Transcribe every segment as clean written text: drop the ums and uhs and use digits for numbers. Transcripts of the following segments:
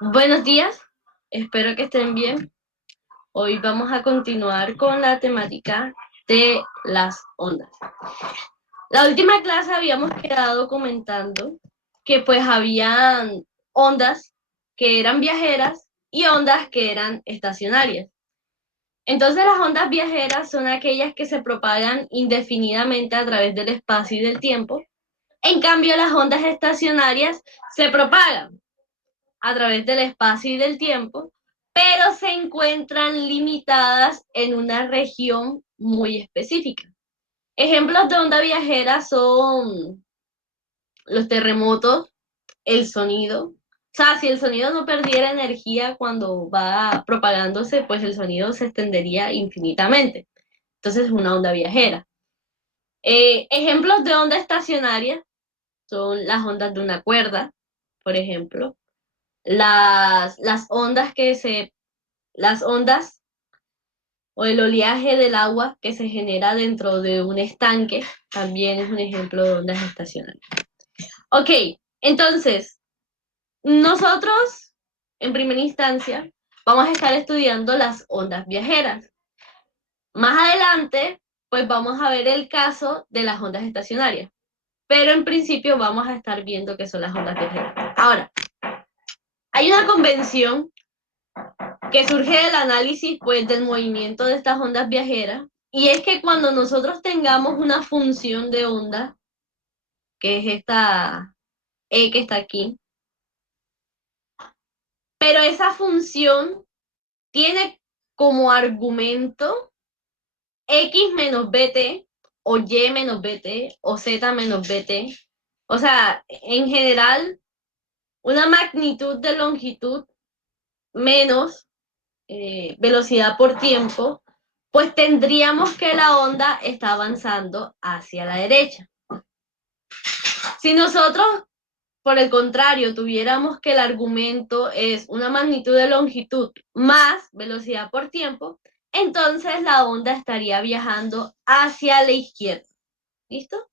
Buenos días, espero que estén bien. Hoy vamos a continuar con la temática de las ondas. La última clase habíamos quedado comentando que pues habían ondas que eran viajeras y ondas que eran estacionarias. Entonces las ondas viajeras son aquellas que se propagan indefinidamente a través del espacio y del tiempo. En cambio, las ondas estacionarias se propagan a través del espacio y del tiempo, pero se encuentran limitadas en una región muy específica. Ejemplos de onda viajera son los terremotos, el sonido. O sea, si el sonido no perdiera energía cuando va propagándose, pues el sonido se extendería infinitamente. Entonces es una onda viajera. Ejemplos de onda estacionaria son las ondas de una cuerda, por ejemplo. Las ondas las ondas o el oleaje del agua que se genera dentro de un estanque también es un ejemplo de ondas estacionarias. Ok, entonces, nosotros en primera instancia vamos a estar estudiando las ondas viajeras. Más adelante, pues vamos a ver el caso de las ondas estacionarias. Pero en principio vamos a estar viendo qué son las ondas viajeras. Ahora, hay una convención que surge del análisis pues del movimiento de estas ondas viajeras, y es que cuando nosotros tengamos una función de onda, que es esta E que está aquí, pero esa función tiene como argumento x menos bt, o y menos bt, o z menos bt, o sea, en general, una magnitud de longitud menos velocidad por tiempo, pues tendríamos que la onda está avanzando hacia la derecha. Si nosotros, por el contrario, tuviéramos que el argumento es una magnitud de longitud más velocidad por tiempo, entonces la onda estaría viajando hacia la izquierda. ¿Listo?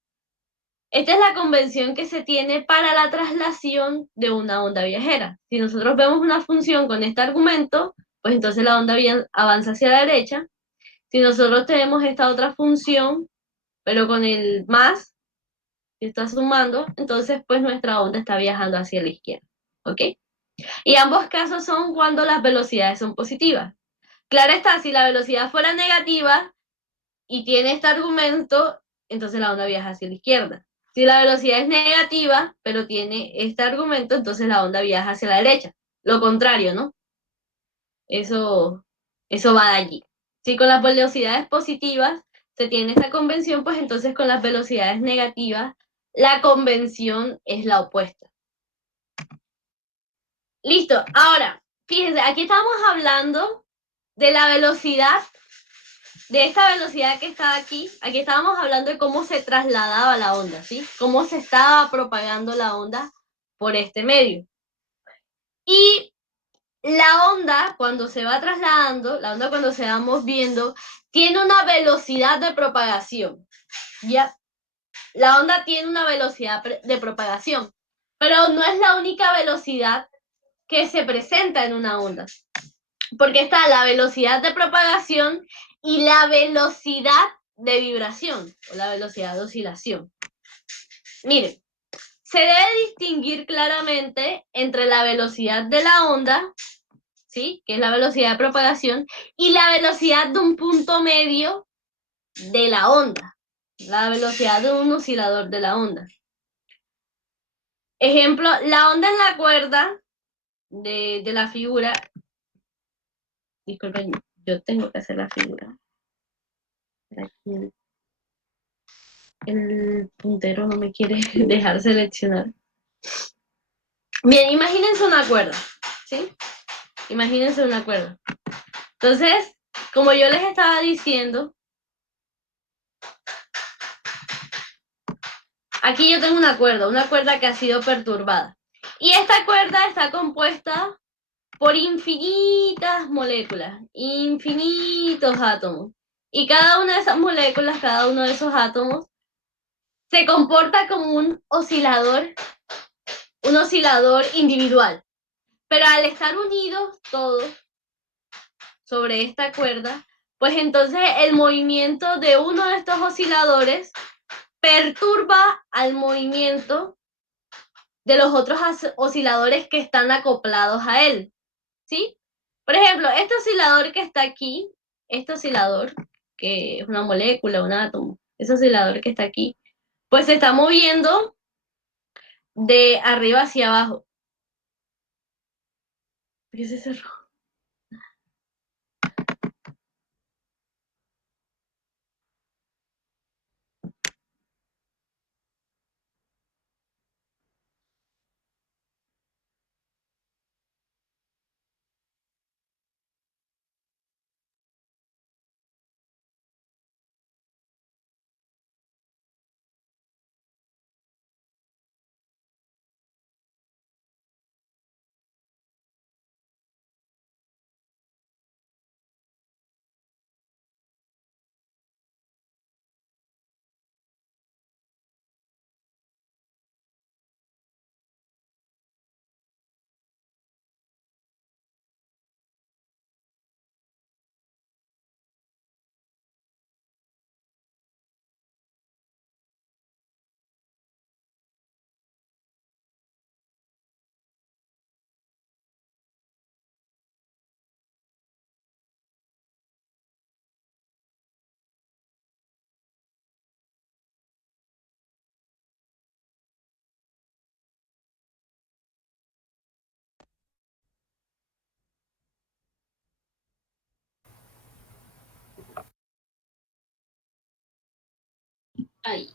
Esta es la convención que se tiene para la traslación de una onda viajera. Si nosotros vemos una función con este argumento, pues entonces la onda avanza hacia la derecha. Si nosotros tenemos esta otra función, pero con el más, que está sumando, entonces pues nuestra onda está viajando hacia la izquierda. ¿Ok? Y ambos casos son cuando las velocidades son positivas. Claro está, si la velocidad fuera negativa y tiene este argumento, entonces la onda viaja hacia la izquierda. Si la velocidad es negativa, pero tiene este argumento, entonces la onda viaja hacia la derecha. Lo contrario, ¿no? Eso, eso va de allí. Si con las velocidades positivas se tiene esta convención, pues entonces con las velocidades negativas la convención es la opuesta. Listo. Ahora, fíjense, aquí estamos hablando de la velocidad, de esta velocidad que está aquí. Aquí estábamos hablando de cómo se trasladaba la onda, ¿sí? Cómo se estaba propagando la onda por este medio. Y la onda, cuando se va trasladando, la onda cuando se va moviendo, tiene una velocidad de propagación. ¿Ya? La onda tiene una velocidad de propagación, pero no es la única velocidad que se presenta en una onda, porque está la velocidad de propagación y la velocidad de vibración, o la velocidad de oscilación. Miren, se debe distinguir claramente entre la velocidad de la onda, ¿sí? Que es la velocidad de propagación, y la velocidad de un punto medio de la onda, la velocidad de un oscilador de la onda. Ejemplo, la onda en la cuerda de la figura, disculpen, yo tengo que hacer la figura. Aquí el puntero no me quiere dejar seleccionar. Bien, imagínense una cuerda, ¿sí? Imagínense una cuerda. Entonces, como yo les estaba diciendo, aquí yo tengo una cuerda que ha sido perturbada. Y esta cuerda está compuesta por infinitas moléculas, infinitos átomos. Y cada una de esas moléculas, cada uno de esos átomos, se comporta como un oscilador individual. Pero al estar unidos todos sobre esta cuerda, pues entonces el movimiento de uno de estos osciladores perturba al movimiento de los otros osciladores que están acoplados a él, ¿sí? Por ejemplo, este oscilador que está aquí, este oscilador, que es una molécula, un átomo, ese oscilador que está aquí, pues se está moviendo de arriba hacia abajo. ¿Por qué se cerró? Ahí.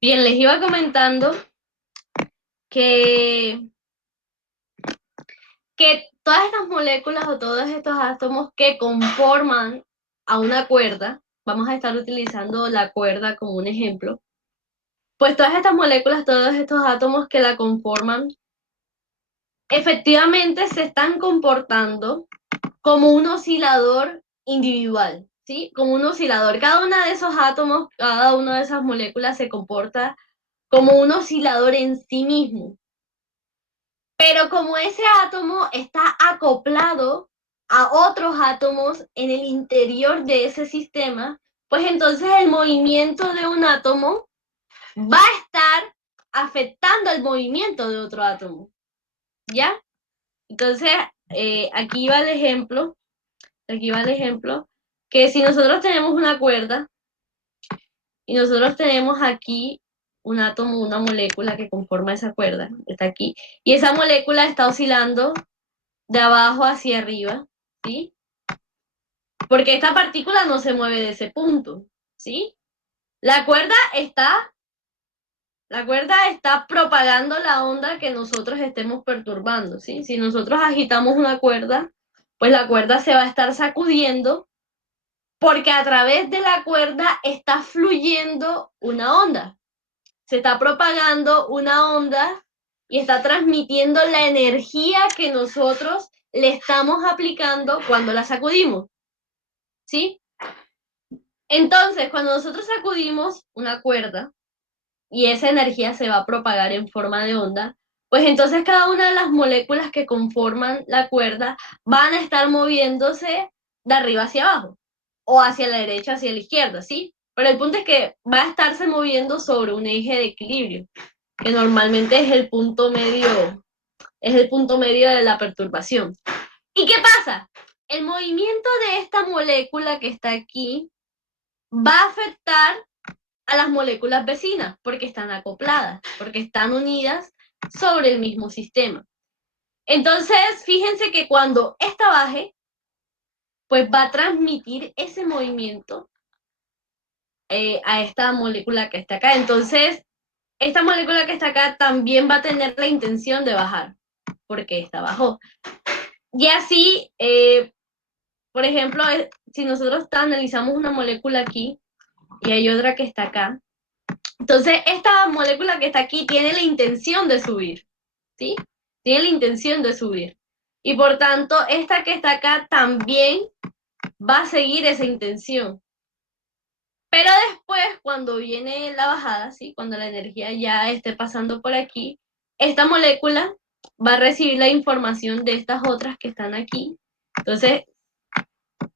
Bien, les iba comentando que, que todas estas moléculas o todos estos átomos que conforman a una cuerda, vamos a estar utilizando la cuerda como un ejemplo, pues todas estas moléculas, todos estos átomos que la conforman, efectivamente se están comportando como un oscilador individual, ¿sí? Como un oscilador. Cada uno de esos átomos, cada una de esas moléculas se comporta como un oscilador en sí mismo. Pero como ese átomo está acoplado a otros átomos en el interior de ese sistema, pues entonces el movimiento de un átomo va a estar afectando el movimiento de otro átomo, ¿ya? Entonces, aquí va el ejemplo, que si nosotros tenemos una cuerda y nosotros tenemos aquí un átomo, una molécula que conforma esa cuerda, está aquí, y esa molécula está oscilando de abajo hacia arriba, ¿sí? Porque esta partícula no se mueve de ese punto, ¿sí? La cuerda está, la cuerda está propagando la onda que nosotros estemos perturbando, ¿sí? Si nosotros agitamos una cuerda, pues la cuerda se va a estar sacudiendo porque a través de la cuerda está fluyendo una onda, se está propagando una onda y está transmitiendo la energía que nosotros le estamos aplicando cuando la sacudimos, ¿sí? Entonces, cuando nosotros sacudimos una cuerda y esa energía se va a propagar en forma de onda, pues entonces cada una de las moléculas que conforman la cuerda van a estar moviéndose de arriba hacia abajo o hacia la derecha, hacia la izquierda, ¿sí? Pero el punto es que va a estarse moviendo sobre un eje de equilibrio, que normalmente es el punto medio de la perturbación. ¿Y qué pasa? El movimiento de esta molécula que está aquí va a afectar a las moléculas vecinas porque están acopladas, porque están unidas sobre el mismo sistema. Entonces, fíjense que cuando esta baje, pues va a transmitir ese movimiento a esta molécula que está acá. Entonces, esta molécula que está acá también va a tener la intención de bajar, porque esta bajó. Y así, por ejemplo, si nosotros analizamos una molécula aquí y hay otra que está acá, Entonces, esta molécula que está aquí tiene la intención de subir, ¿sí? Tiene la intención de subir. Y por tanto, esta que está acá también va a seguir esa intención. Pero después, cuando viene la bajada, ¿sí? Cuando la energía ya esté pasando por aquí, esta molécula va a recibir la información de estas otras que están aquí. Entonces,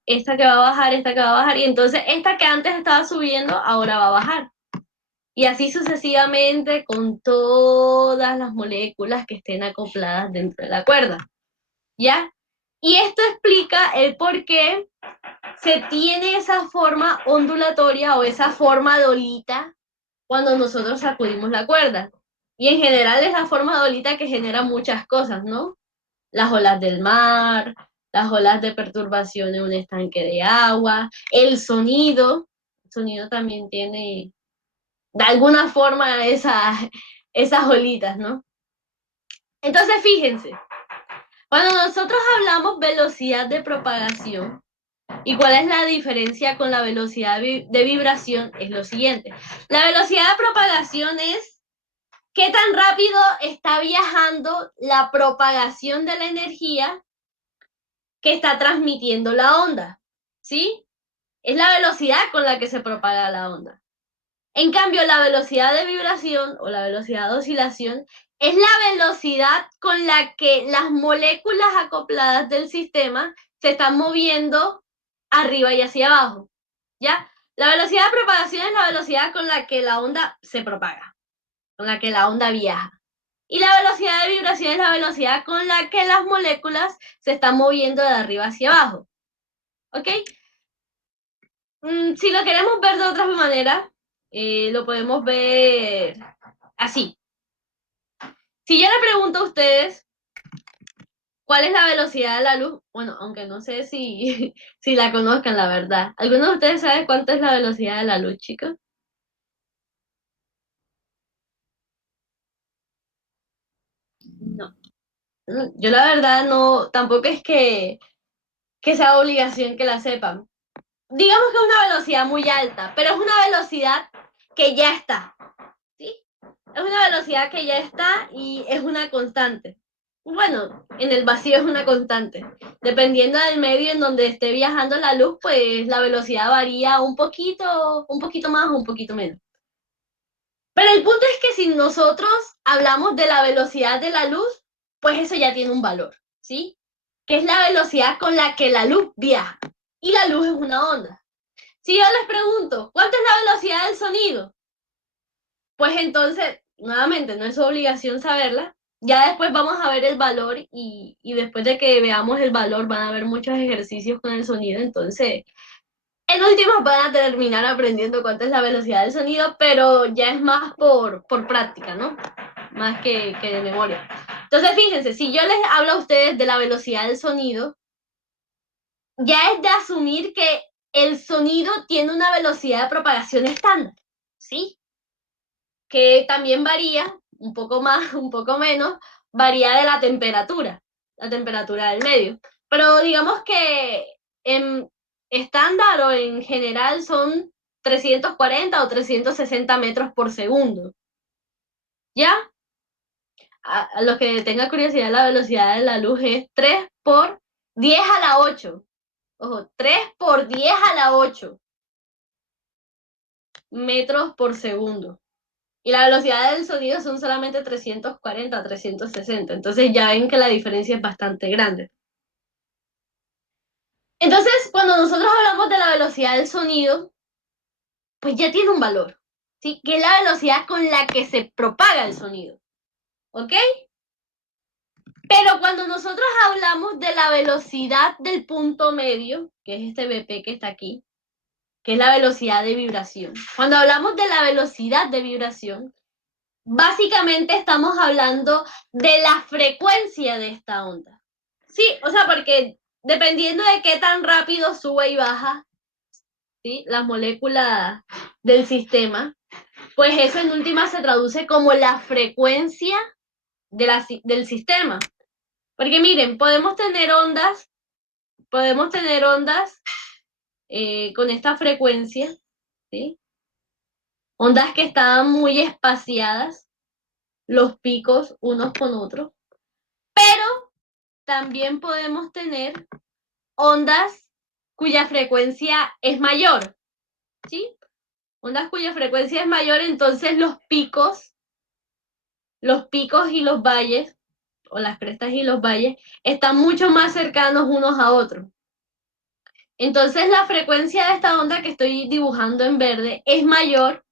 esta que va a bajar, esta que va a bajar, y entonces esta que antes estaba subiendo, ahora va a bajar. Y así sucesivamente con todas las moléculas que estén acopladas dentro de la cuerda. ¿Ya? Y esto explica el por qué se tiene esa forma ondulatoria o esa forma de olita cuando nosotros sacudimos la cuerda. Y en general es la forma de olita que genera muchas cosas, ¿no? Las olas del mar, las olas de perturbación en un estanque de agua, el sonido también tiene de alguna forma esas olitas, ¿no? Entonces fíjense, cuando nosotros hablamos velocidad de propagación, ¿y cuál es la diferencia con la velocidad de vibración? Es lo siguiente. La velocidad de propagación es qué tan rápido está viajando la propagación de la energía que está transmitiendo la onda, ¿sí? Es la velocidad con la que se propaga la onda. En cambio, la velocidad de vibración o la velocidad de oscilación es la velocidad con la que las moléculas acopladas del sistema se están moviendo arriba y hacia abajo, ¿ya? La velocidad de propagación es la velocidad con la que la onda se propaga, con la que la onda viaja. Y la velocidad de vibración es la velocidad con la que las moléculas se están moviendo de arriba hacia abajo, ¿ok? Si lo queremos ver de otra manera, lo podemos ver así. Si yo le pregunto a ustedes cuál es la velocidad de la luz, bueno, aunque no sé si, si la conozcan, la verdad. ¿Alguno de ustedes sabe cuánto es la velocidad de la luz, chicos? No. Yo la verdad no, tampoco es que sea obligación que la sepan. Digamos que es una velocidad muy alta, pero es una velocidad que ya está, ¿sí? Es una velocidad que ya está y es una constante. Bueno, en el vacío es una constante. Dependiendo del medio en donde esté viajando la luz, pues la velocidad varía un poquito más o un poquito menos. Pero el punto es que si nosotros hablamos de la velocidad de la luz, pues eso ya tiene un valor, ¿sí? Que es la velocidad con la que la luz viaja. Y la luz es una onda. Si yo les pregunto, ¿cuánto es la velocidad del sonido? Pues entonces, nuevamente, no es su obligación saberla. Ya después vamos a ver el valor y después de que veamos el valor van a haber muchos ejercicios con el sonido. Entonces, en último van a terminar aprendiendo cuánto es la velocidad del sonido, pero ya es más por práctica, ¿no? Más que de memoria. Entonces, fíjense, si yo les hablo a ustedes de la velocidad del sonido, ya es de asumir que el sonido tiene una velocidad de propagación estándar, ¿sí? Que también varía, un poco más, un poco menos, varía de la temperatura del medio. Pero digamos que en estándar o en general son 340 o 360 metros por segundo. ¿Ya? A los que tengan curiosidad, la velocidad de la luz es 3 por 10 a la 8. Ojo, 3 por 10 a la 8 metros por segundo. Y la velocidad del sonido son solamente 340, 360. Entonces ya ven que la diferencia es bastante grande. Entonces, cuando nosotros hablamos de la velocidad del sonido, pues ya tiene un valor, ¿sí? Que es la velocidad con la que se propaga el sonido, ¿ok? Pero cuando nosotros hablamos de la velocidad del punto medio, que es este BP que está aquí, que es la velocidad de vibración. Cuando hablamos de la velocidad de vibración, básicamente estamos hablando de la frecuencia de esta onda. Sí, o sea, porque dependiendo de qué tan rápido sube y baja, ¿sí? Las moléculas del sistema, pues eso en última se traduce como la frecuencia del sistema. Porque miren, podemos tener ondas con esta frecuencia, ¿sí? ondas que estaban muy espaciadas, los picos unos con otros, pero también podemos tener ondas cuya frecuencia es mayor, ¿sí? Ondas cuya frecuencia es mayor, entonces los picos y los valles, o las crestas y los valles, están mucho más cercanos unos a otros. Entonces la frecuencia de esta onda que estoy dibujando en verde es mayor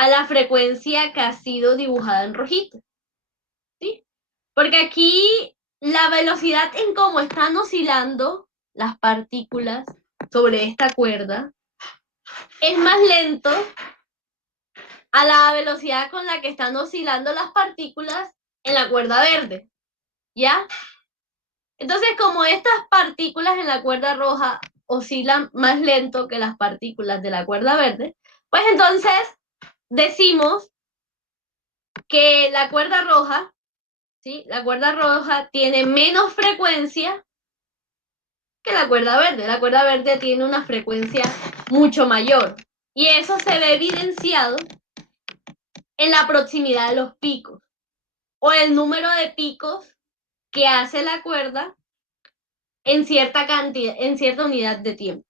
a la frecuencia que ha sido dibujada en rojito, ¿sí? Porque aquí la velocidad en cómo están oscilando las partículas sobre esta cuerda es más lento a la velocidad con la que están oscilando las partículas en la cuerda verde, ¿ya? Entonces, como estas partículas en la cuerda roja oscilan más lento que las partículas de la cuerda verde, pues entonces decimos que la cuerda roja, ¿sí? La cuerda roja tiene menos frecuencia que la cuerda verde. La cuerda verde tiene una frecuencia mucho mayor. Y eso se ve evidenciado en la proximidad de los picos o el número de picos que hace la cuerda en cierta cantidad, en cierta unidad de tiempo.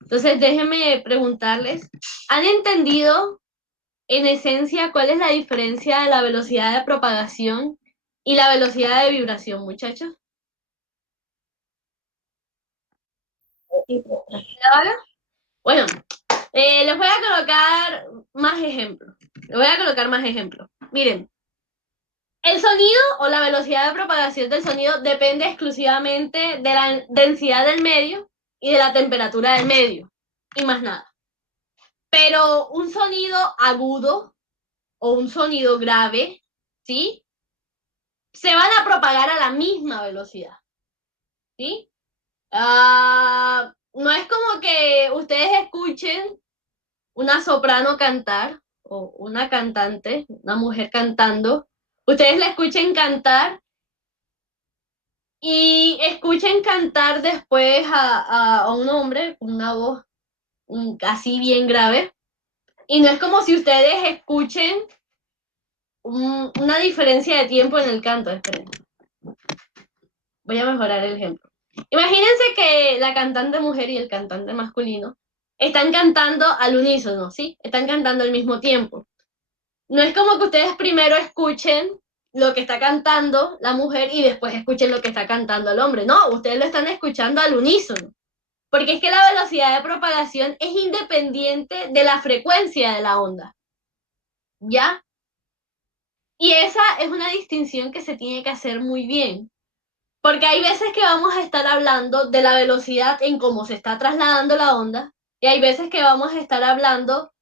Entonces, déjenme preguntarles, ¿han entendido en esencia cuál es la diferencia de la velocidad de propagación y la velocidad de vibración, muchachos? Bueno, les voy a colocar más ejemplos. Les voy a colocar más ejemplos. Miren, el sonido o la velocidad de propagación del sonido depende exclusivamente de la densidad del medio y de la temperatura del medio, y más nada. Pero un sonido agudo o un sonido grave, ¿sí? Se van a propagar a la misma velocidad, ¿sí? No es como que ustedes escuchen una soprano cantar o una cantante, una mujer cantando, ustedes la escuchen cantar y escuchen cantar después a un hombre con una voz así bien grave. Y no es como si ustedes escuchen una diferencia de tiempo en el canto. Esperen, voy a mejorar el ejemplo. Imagínense que la cantante mujer y el cantante masculino están cantando al unísono, ¿sí? Están cantando al mismo tiempo. No es como que ustedes primero escuchen lo que está cantando la mujer y después escuchen lo que está cantando el hombre. No, ustedes lo están escuchando al unísono. Porque es que la velocidad de propagación es independiente de la frecuencia de la onda. ¿Ya? Y esa es una distinción que se tiene que hacer muy bien. Porque hay veces que vamos a estar hablando de la velocidad en cómo se está trasladando la onda y hay veces que vamos a estar hablando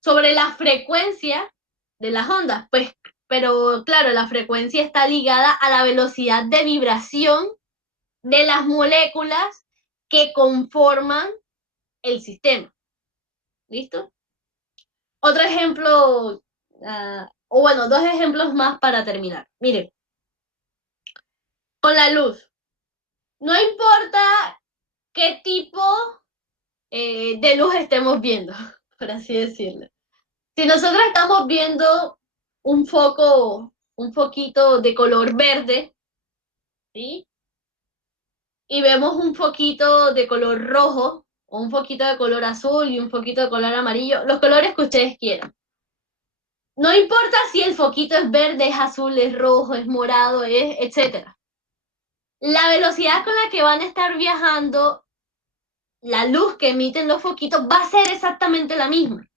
sobre la frecuencia de las ondas. Pues, pero claro, la frecuencia está ligada a la velocidad de vibración de las moléculas que conforman el sistema. ¿Listo? Otro ejemplo, o bueno, dos ejemplos más para terminar. Miren, con la luz. No importa qué tipo de luz estemos viendo, por así decirlo. Si nosotros estamos viendo un foco, un foquito de color verde, ¿sí? Y vemos un foquito de color rojo, o un foquito de color azul y un foquito de color amarillo, los colores que ustedes quieran. No importa si el foquito es verde, es azul, es rojo, es morado, es etcétera. La velocidad con la que van a estar viajando, la luz que emiten los foquitos va a ser exactamente la misma,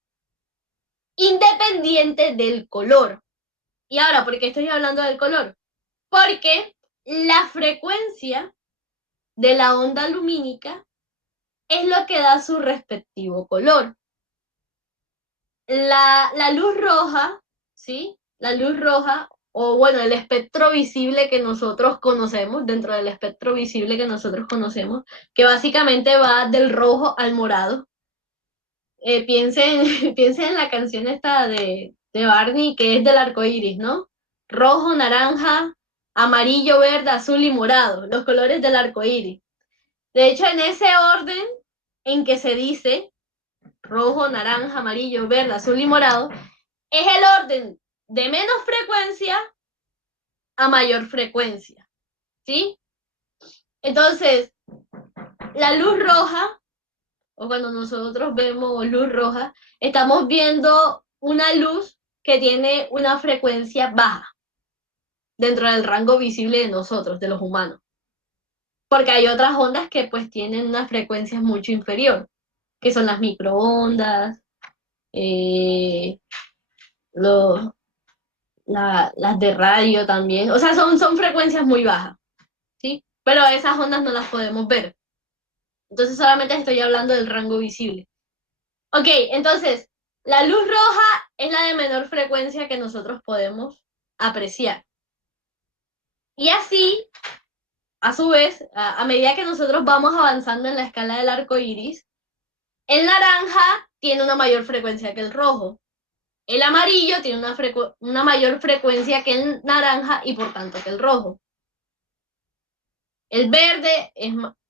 independiente del color. Y ahora, ¿por qué estoy hablando del color? Porque la frecuencia de la onda lumínica es lo que da su respectivo color. La luz roja, ¿sí? La luz roja, o bueno, el espectro visible que nosotros conocemos, dentro del espectro visible que nosotros conocemos, que básicamente va del rojo al morado. Piensen, piensen en la canción esta de Barney, que es del arco iris, ¿no? Rojo, naranja, amarillo, verde, azul y morado, los colores del arco iris. De hecho, en ese orden en que se dice rojo, naranja, amarillo, verde, azul y morado, es el orden de menos frecuencia a mayor frecuencia, ¿sí? Entonces, la luz roja, o cuando nosotros vemos luz roja, estamos viendo una luz que tiene una frecuencia baja dentro del rango visible de nosotros, de los humanos. Porque hay otras ondas que pues tienen una frecuencia mucho inferior, que son las microondas, eh, los, las de radio también. O sea, son frecuencias muy bajas, ¿sí? Pero esas ondas no las podemos ver. Entonces solamente estoy hablando del rango visible. Ok, entonces, la luz roja es la de menor frecuencia que nosotros podemos apreciar. Y así, a su vez, a medida que nosotros vamos avanzando en la escala del arco iris, el naranja tiene una mayor frecuencia que el rojo. El amarillo tiene una mayor frecuencia que el naranja y por tanto que el rojo. El verde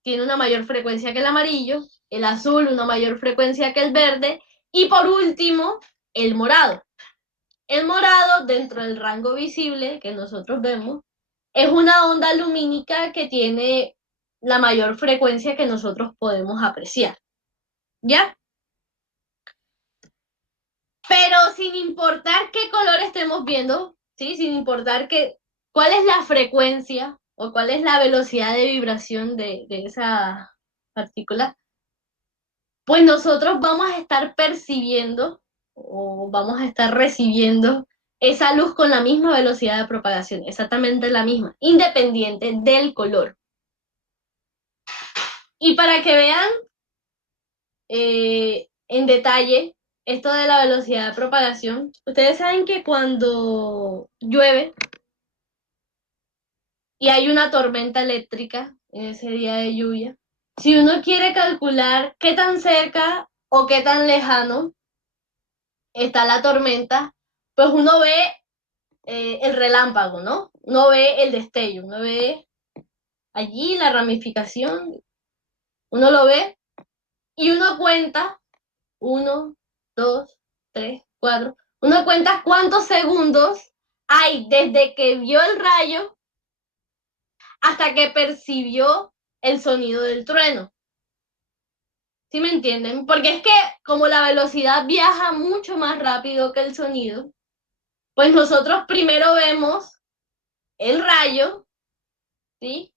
tiene una mayor frecuencia que el amarillo, el azul una mayor frecuencia que el verde y por último el morado. El morado, dentro del rango visible que nosotros vemos, es una onda lumínica que tiene la mayor frecuencia que nosotros podemos apreciar. ¿Ya? Pero sin importar qué color estemos viendo, ¿sí? Sin importar cuál es la frecuencia o cuál es la velocidad de vibración de esa partícula, pues nosotros vamos a estar percibiendo o vamos a estar recibiendo esa luz con la misma velocidad de propagación, exactamente la misma, independiente del color. Y para que vean en detalle esto de la velocidad de propagación, ustedes saben que cuando llueve y hay una tormenta eléctrica en ese día de lluvia, si uno quiere calcular qué tan cerca o qué tan lejano está la tormenta, pues uno ve el relámpago, ¿no? Uno ve el destello, uno ve allí la ramificación, uno lo ve y uno cuenta, 1, 2, 3, 4, uno cuenta cuántos segundos hay desde que vio el rayo hasta que percibió el sonido del trueno. ¿Sí me entienden? Porque es que como la velocidad viaja mucho más rápido que el sonido, pues nosotros primero vemos el rayo, ¿sí?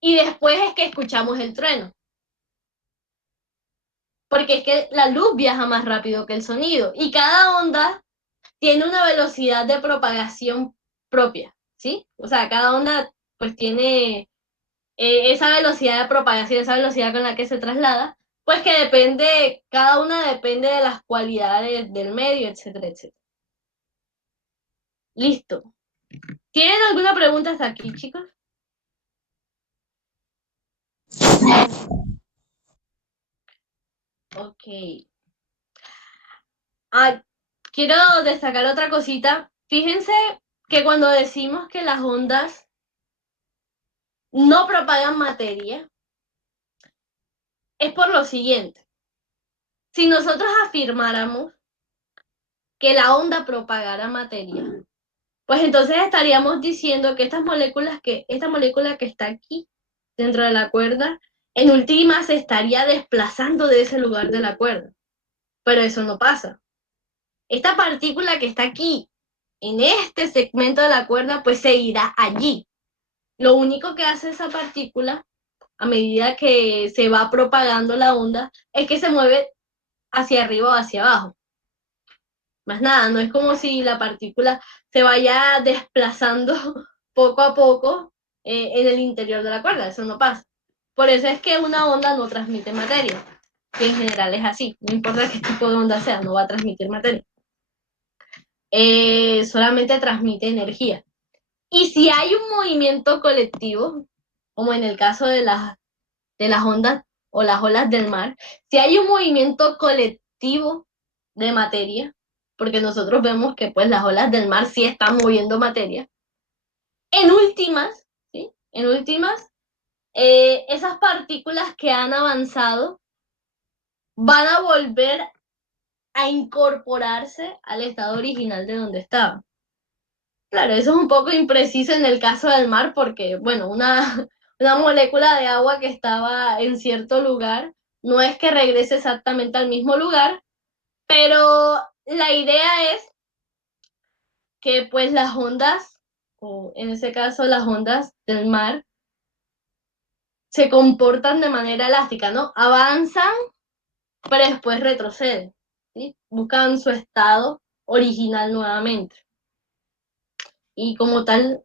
Y después es que escuchamos el trueno. Porque es que la luz viaja más rápido que el sonido y cada onda tiene una velocidad de propagación propia, ¿sí? O sea, cada onda pues tiene esa velocidad de propagación, esa velocidad con la que se traslada, pues que depende, cada una depende de las cualidades del medio, etcétera, etcétera. Listo. ¿Tienen alguna pregunta hasta aquí, chicos? Ok. Ah, quiero destacar otra cosita. Fíjense que cuando decimos que las ondas no propagan materia, es por lo siguiente. Si nosotros afirmáramos que la onda propagara materia, pues entonces estaríamos diciendo que esta molécula que está aquí dentro de la cuerda, en última se estaría desplazando de ese lugar de la cuerda. Pero eso no pasa. Esta partícula que está aquí, en este segmento de la cuerda, pues seguirá allí. Lo único que hace esa partícula, a medida que se va propagando la onda, es que se mueve hacia arriba o hacia abajo. Más nada, no es como si la partícula se vaya desplazando poco a poco en el interior de la cuerda, eso no pasa. Por eso es que una onda no transmite materia, que en general es así, no importa qué tipo de onda sea, no va a transmitir materia. Solamente transmite energía. Y si hay un movimiento colectivo, como en el caso de las ondas o las olas del mar, si hay un movimiento colectivo de materia, porque nosotros vemos que pues las olas del mar sí están moviendo materia, en últimas, ¿sí? En últimas, esas partículas que han avanzado van a volver a incorporarse al estado original de donde estaba. Claro, eso es un poco impreciso en el caso del mar porque, bueno, una molécula de agua que estaba en cierto lugar no es que regrese exactamente al mismo lugar, pero la idea es que pues las ondas, o en ese caso las ondas del mar, se comportan de manera elástica, ¿no? Avanzan, pero después retroceden, ¿sí? Buscan su estado original nuevamente. Y como tal,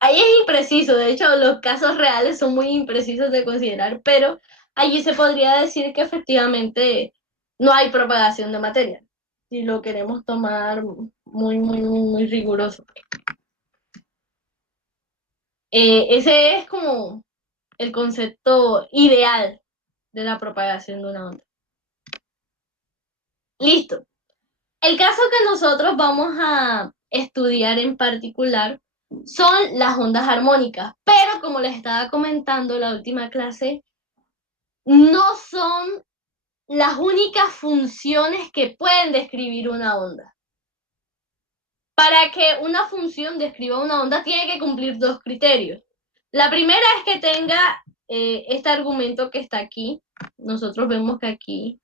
ahí es impreciso, de hecho los casos reales son muy imprecisos de considerar, pero allí se podría decir que efectivamente no hay propagación de materia, si lo queremos tomar muy riguroso. Ese es como el concepto ideal de la propagación de una onda. Listo. El caso que nosotros vamos a estudiar en particular son las ondas armónicas, pero como les estaba comentando en la última clase, no son las únicas funciones que pueden describir una onda. Para que una función describa una onda tiene que cumplir dos criterios. La primera es que tenga este argumento que está aquí. Nosotros vemos que aquí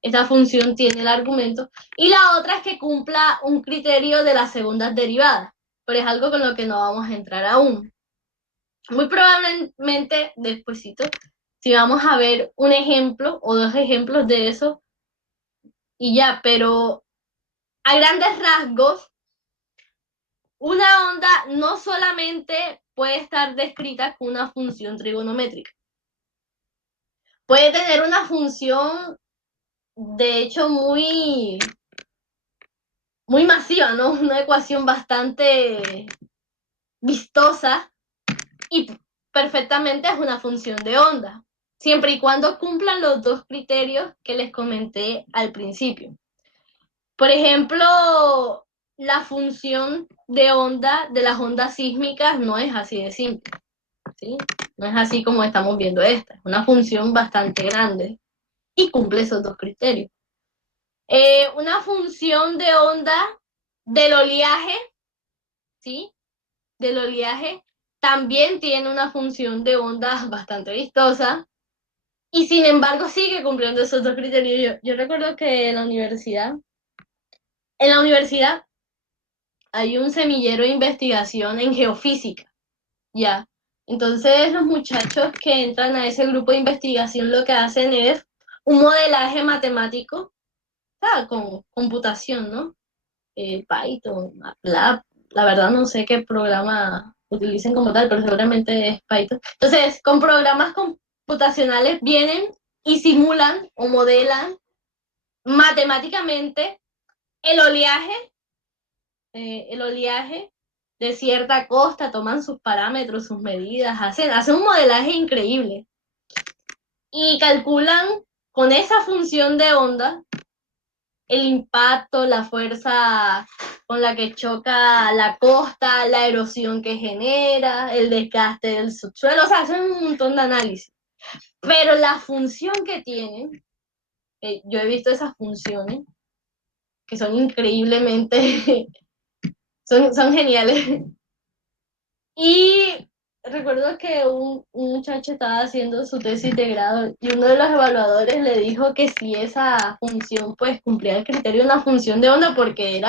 esta función tiene el argumento. Y la otra es que cumpla un criterio de las segundas derivadas. Pero es algo con lo que no vamos a entrar aún. Muy probablemente despuesito, si vamos a ver un ejemplo o dos ejemplos de eso y ya, pero a grandes rasgos, una onda no solamente puede estar descrita con una función trigonométrica. Puede tener una función, de hecho, muy masiva, ¿no? Una ecuación bastante vistosa y perfectamente es una función de onda, siempre y cuando cumplan los dos criterios que les comenté al principio. Por ejemplo, la función de onda de las ondas sísmicas no es así de simple, ¿sí? No es así como estamos viendo esta, es una función bastante grande y cumple esos dos criterios. Una función de onda del oleaje, ¿sí? Del oleaje también tiene una función de onda bastante vistosa y sin embargo sigue cumpliendo esos dos criterios. Yo recuerdo que en la universidad hay un semillero de investigación en geofísica, ¿ya? Entonces los muchachos que entran a ese grupo de investigación lo que hacen es un modelaje matemático, con computación, ¿no? Python, MATLAB, la verdad no sé qué programa utilicen como tal, pero seguramente es Python. Entonces, con programas computacionales vienen y simulan o modelan matemáticamente el oleaje, el oleaje de cierta costa, toman sus parámetros, sus medidas, hacen un modelaje increíble y calculan con esa función de onda el impacto, la fuerza con la que choca la costa, la erosión que genera, el desgaste del subsuelo, o sea, hacen un montón de análisis. Pero la función que tienen, yo he visto esas funciones, que son increíblemente, son geniales. Y recuerdo que un muchacho estaba haciendo su tesis de grado y uno de los evaluadores le dijo que si esa función pues cumplía el criterio de una función de onda porque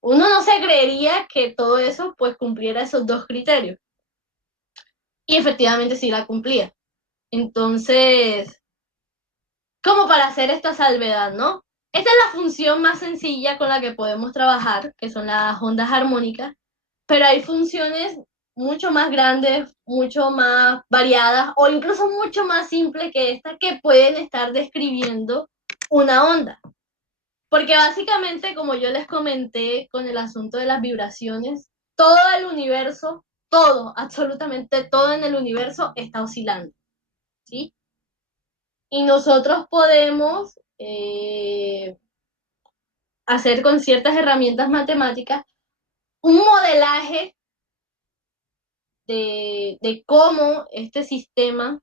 uno no se creería que todo eso pues cumpliera esos dos criterios. Y efectivamente sí la cumplía. Entonces, como para hacer esta salvedad, ¿no? Esta es la función más sencilla con la que podemos trabajar, que son las ondas armónicas, pero hay funciones mucho más grandes, mucho más variadas o incluso mucho más simples que esta que pueden estar describiendo una onda. Porque básicamente, como yo les comenté con el asunto de las vibraciones, todo el universo, todo, absolutamente todo en el universo está oscilando, ¿sí? Y nosotros podemos hacer con ciertas herramientas matemáticas un modelaje de cómo este sistema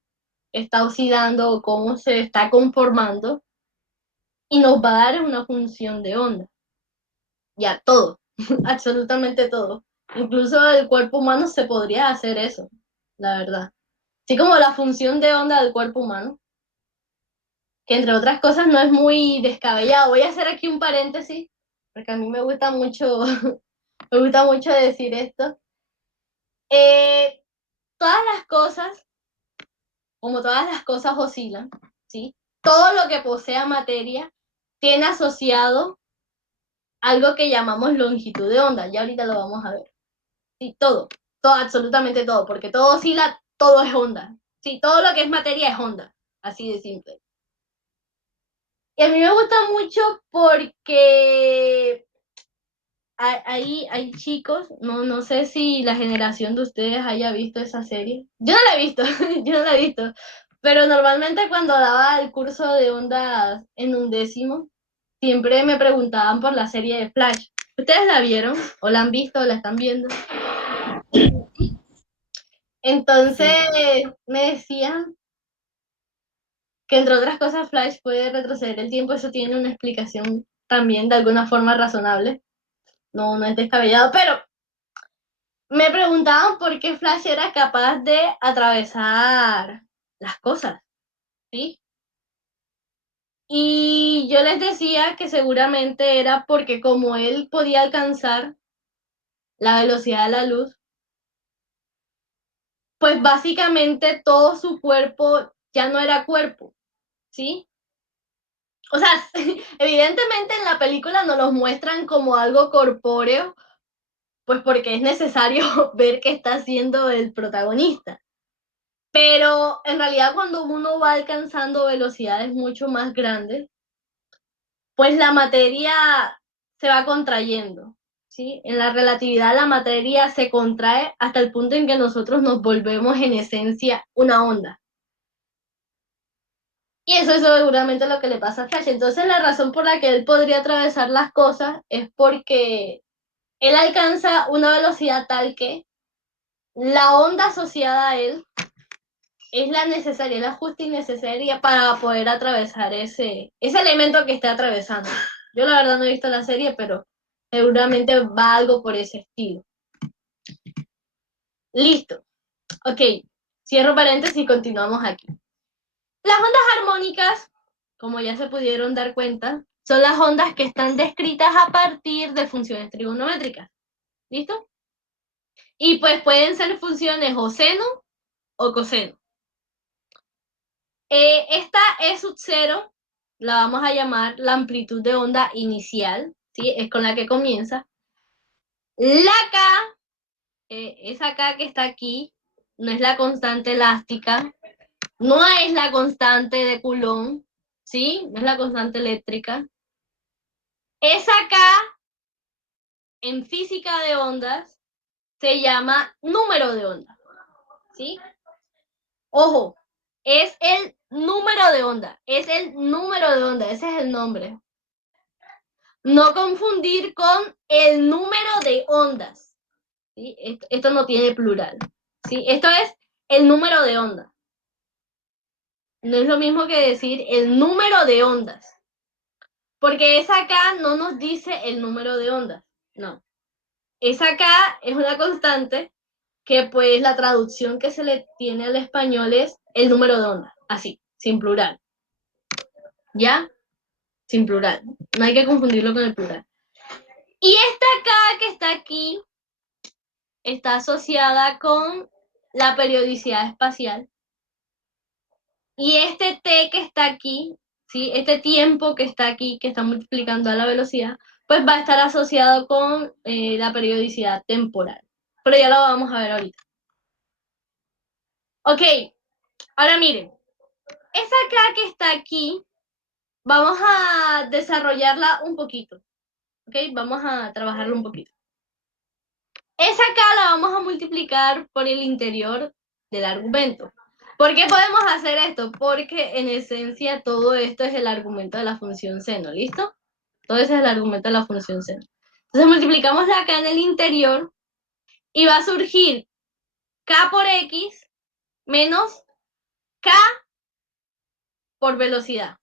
está oscilando o cómo se está conformando y nos va a dar una función de onda. Ya, todo, absolutamente todo. Incluso el cuerpo humano se podría hacer eso, la verdad. Así como la función de onda del cuerpo humano, que entre otras cosas no es muy descabellado. Voy a hacer aquí un paréntesis, porque a mí me gusta mucho, me gusta mucho decir esto. Eh, todas las cosas, como todas las cosas oscilan, ¿sí? Todo lo que posea materia tiene asociado algo que llamamos longitud de onda. Ya ahorita lo vamos a ver. Sí, todo, absolutamente todo, porque todo oscila, todo es onda. Sí, todo lo que es materia es onda, así de simple. Y a mí me gusta mucho porque hay chicos, no sé si la generación de ustedes haya visto esa serie. Yo no la he visto, yo no la he visto. Pero normalmente cuando daba el curso de ondas en 11º, siempre me preguntaban por la serie de Flash. ¿Ustedes la vieron? ¿O la han visto? ¿O la están viendo? Entonces me decían que entre otras cosas Flash puede retroceder el tiempo. Eso tiene una explicación también de alguna forma razonable. No es descabellado, pero me preguntaban por qué Flash era capaz de atravesar las cosas, ¿sí? Y yo les decía que seguramente era porque como él podía alcanzar la velocidad de la luz, pues básicamente todo su cuerpo ya no era cuerpo, ¿sí? O sea, evidentemente en la película nos los muestran como algo corpóreo, pues porque es necesario ver qué está haciendo el protagonista. Pero en realidad cuando uno va alcanzando velocidades mucho más grandes, pues la materia se va contrayendo, ¿sí? En la relatividad la materia se contrae hasta el punto en que nosotros nos volvemos en esencia una onda. Y eso es seguramente lo que le pasa a Flash. Entonces la razón por la que él podría atravesar las cosas es porque él alcanza una velocidad tal que la onda asociada a él es la necesaria, la justa y necesaria para poder atravesar ese elemento que esté atravesando. Yo la verdad no he visto la serie, pero seguramente va algo por ese estilo. Listo. Ok. Cierro paréntesis y continuamos aquí. Las ondas armónicas, como ya se pudieron dar cuenta, son las ondas que están descritas a partir de funciones trigonométricas. ¿Listo? Y pues pueden ser funciones o seno o coseno. Esta E sub 0 la vamos a llamar la amplitud de onda inicial, ¿sí? Es con la que comienza. La K, esa K que está aquí, no es la constante elástica, no es la constante de Coulomb, ¿sí? No es la constante eléctrica. Esa K en física de ondas se llama número de onda, ¿sí? Ojo, es el número de onda, es el número de onda, ese es el nombre. No confundir con el número de ondas, ¿sí? Esto no tiene plural, ¿sí? Esto es el número de ondas. No es lo mismo que decir el número de ondas, porque esa acá no nos dice el número de ondas, no. Esa acá es una constante que pues la traducción que se le tiene al español es el número de ondas, así, sin plural. ¿Ya? Sin plural. No hay que confundirlo con el plural. Y esta acá que está aquí está asociada con la periodicidad espacial. Y este t que está aquí, ¿sí? Este tiempo que está aquí, que está multiplicando a la velocidad, pues va a estar asociado con la periodicidad temporal. Pero ya lo vamos a ver ahorita. Ok, ahora miren, esa K que está aquí, vamos a desarrollarla un poquito. Ok, vamos a trabajarla un poquito. Esa K la vamos a multiplicar por el interior del argumento. ¿Por qué podemos hacer esto? Porque en esencia todo esto es el argumento de la función seno, ¿listo? Todo ese es el argumento de la función seno. Entonces multiplicamos la K en el interior y va a surgir K por X menos K por velocidad,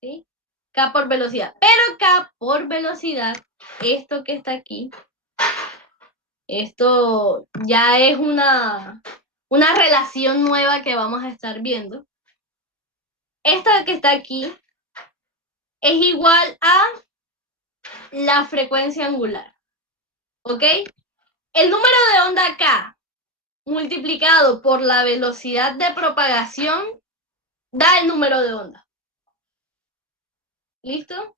¿sí? K por velocidad. Pero K por velocidad, esto que está aquí, esto ya es una relación nueva que vamos a estar viendo. Esta que está aquí es igual a la frecuencia angular, ¿ok? El número de onda K multiplicado por la velocidad de propagación da el número de onda. ¿Listo?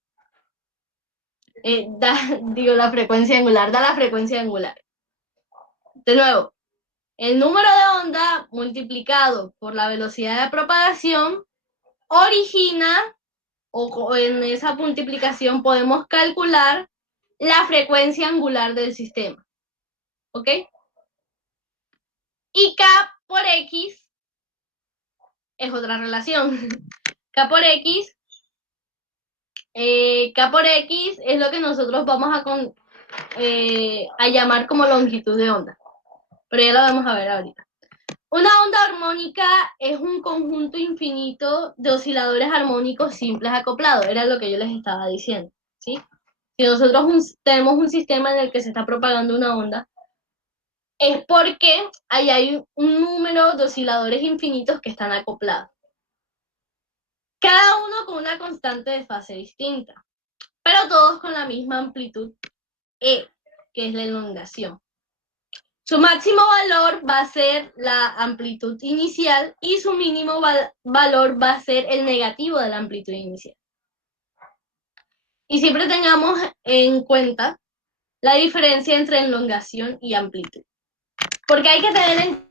Digo la frecuencia angular, da la frecuencia angular. De nuevo, el número de onda multiplicado por la velocidad de propagación origina, o en esa multiplicación podemos calcular la frecuencia angular del sistema. ¿Ok? Y K por X es otra relación. K por X, K por X es lo que nosotros vamos a llamar como longitud de onda. Pero ya lo vamos a ver ahorita. Una onda armónica es un conjunto infinito de osciladores armónicos simples acoplados. Era lo que yo les estaba diciendo, ¿sí? Si nosotros tenemos un sistema en el que se está propagando una onda, es porque ahí hay un número de osciladores infinitos que están acoplados. Cada uno con una constante de fase distinta, pero todos con la misma amplitud E, que es la elongación. Su máximo valor va a ser la amplitud inicial y su mínimo valor va a ser el negativo de la amplitud inicial. Y siempre tengamos en cuenta la diferencia entre elongación y amplitud. Porque hay que tener en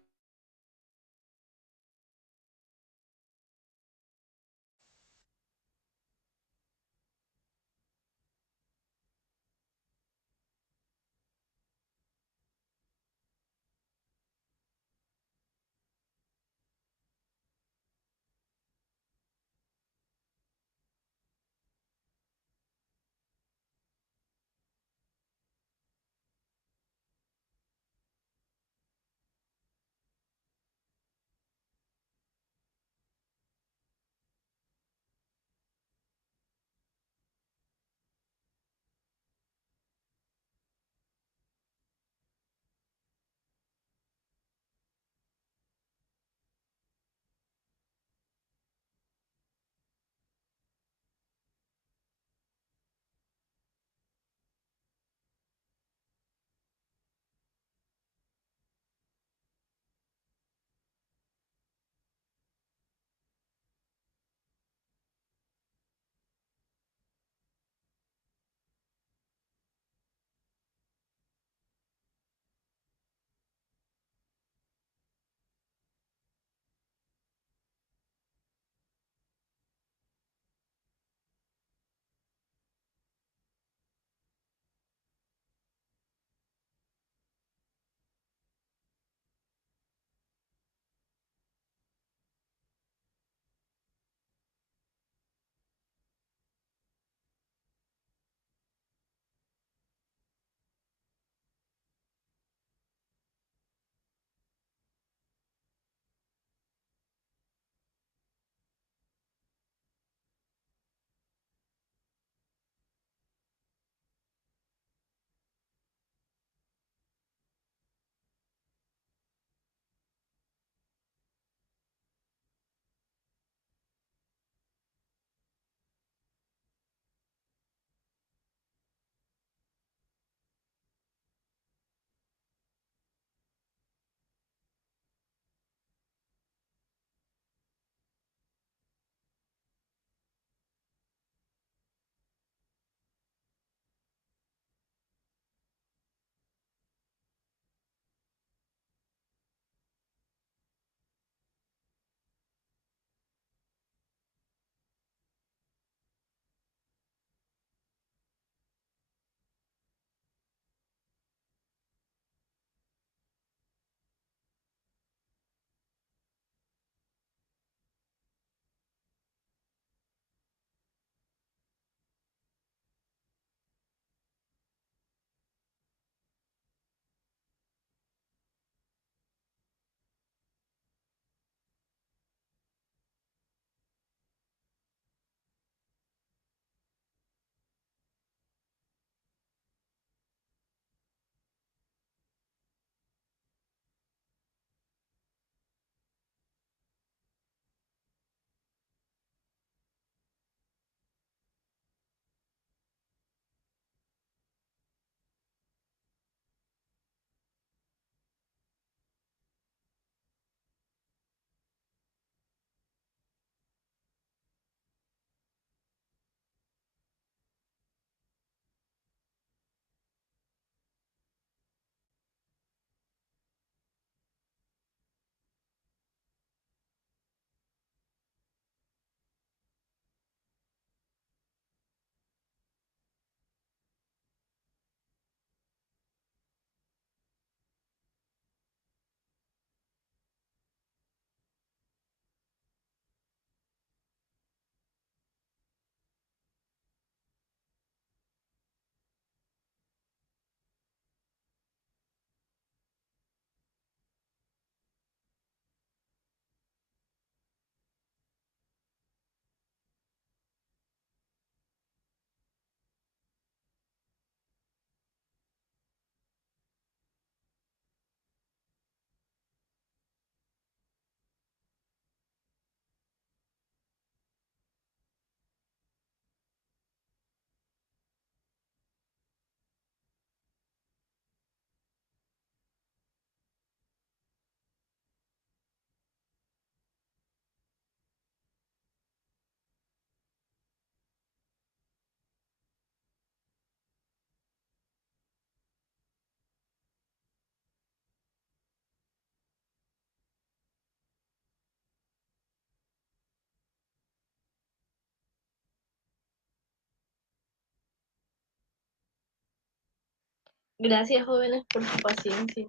Gracias, jóvenes, por su paciencia.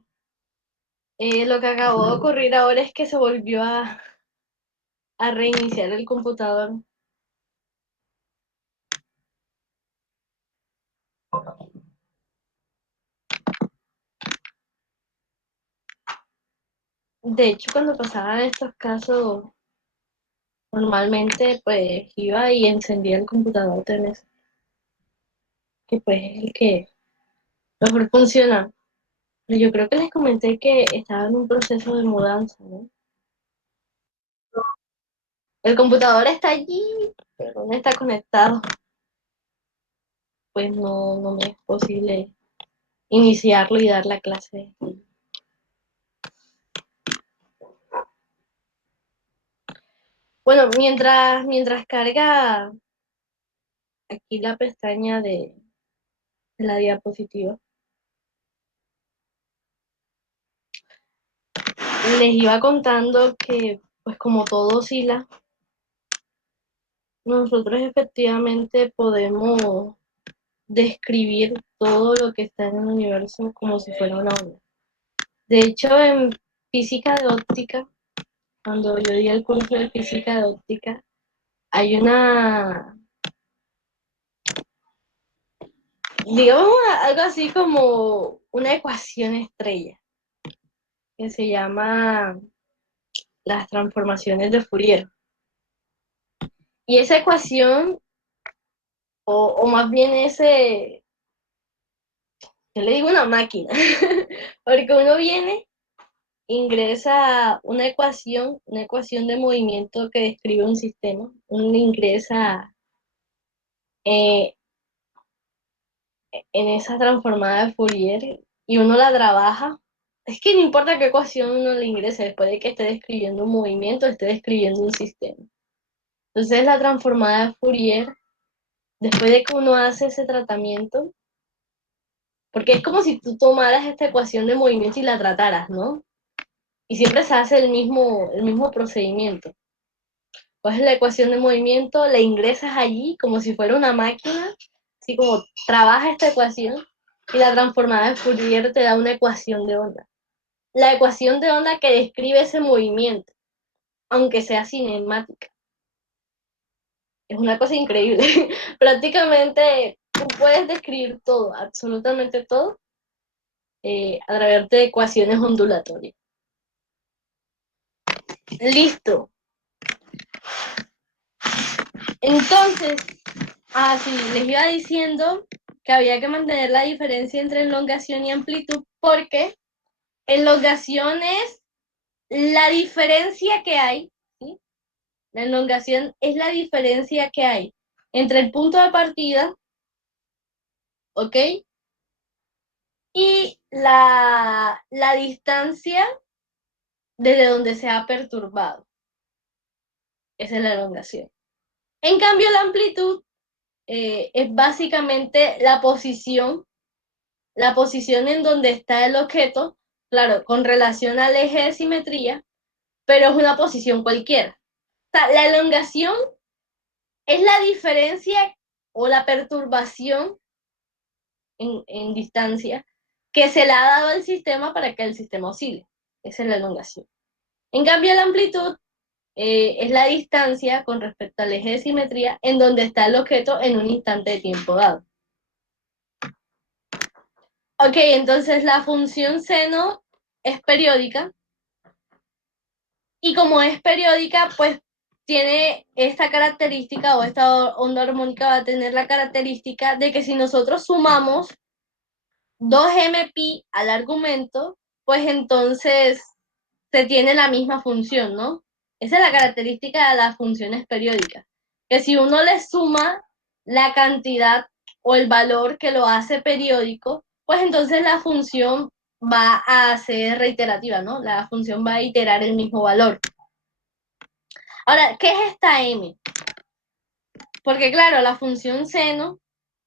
Lo que acabó de ocurrir ahora es que se volvió a reiniciar el computador. De hecho, cuando pasaban estos casos, normalmente pues iba y encendía el computador de mesa, que pues es el que mejor funciona. Pero yo creo que les comenté que estaba en un proceso de mudanza, ¿no? El computador está allí, pero no está conectado. Pues no me es posible iniciarlo y dar la clase. Bueno, mientras carga aquí la pestaña de la diapositiva, les iba contando que, pues como todo oscila, nosotros efectivamente podemos describir todo lo que está en el universo como si fuera una onda. De hecho, en física de óptica, cuando yo di el curso de física de óptica, hay digamos, algo así como una ecuación estrella que se llama las transformaciones de Fourier. Y esa ecuación, o más bien yo le digo una máquina, porque uno viene, ingresa una ecuación de movimiento que describe un sistema, uno ingresa eh, en esa transformada de Fourier y uno la trabaja. Es que no importa qué ecuación uno le ingrese, después de que esté describiendo un movimiento, esté describiendo un sistema. Entonces la transformada de Fourier, después de que uno hace ese tratamiento, porque es como si tú tomaras esta ecuación de movimiento y la trataras, ¿no? Y siempre se hace el mismo procedimiento. Coges la ecuación de movimiento, la ingresas allí como si fuera una máquina, así como trabaja esta ecuación y la transformada de Fourier te da una ecuación de onda. La ecuación de onda que describe ese movimiento, aunque sea cinemática. Es una cosa increíble. Prácticamente tú puedes describir todo, absolutamente todo, a través de ecuaciones ondulatorias. Listo. Entonces, sí, les iba diciendo que había que mantener la diferencia entre elongación y amplitud, porque elongación es la diferencia que hay, ¿sí? La elongación es la diferencia que hay entre el punto de partida, ¿ok? Y la distancia desde donde se ha perturbado. Esa es la elongación. En cambio, la amplitud es básicamente la posición en donde está el objeto, claro, con relación al eje de simetría, pero es una posición cualquiera. O sea, la elongación es la diferencia o la perturbación en distancia que se le ha dado al sistema para que el sistema oscile. Esa es la elongación. En cambio, la amplitud es la distancia con respecto al eje de simetría en donde está el objeto en un instante de tiempo dado. Ok, entonces la función seno es periódica y como es periódica, pues tiene esta característica o esta onda armónica va a tener la característica de que si nosotros sumamos 2mπ al argumento, pues entonces se tiene la misma función, ¿no? Esa es la característica de las funciones periódicas, que si uno le suma la cantidad o el valor que lo hace periódico, pues entonces la función va a ser reiterativa, ¿no? La función va a iterar el mismo valor. Ahora, ¿qué es esta m? Porque claro, la función seno,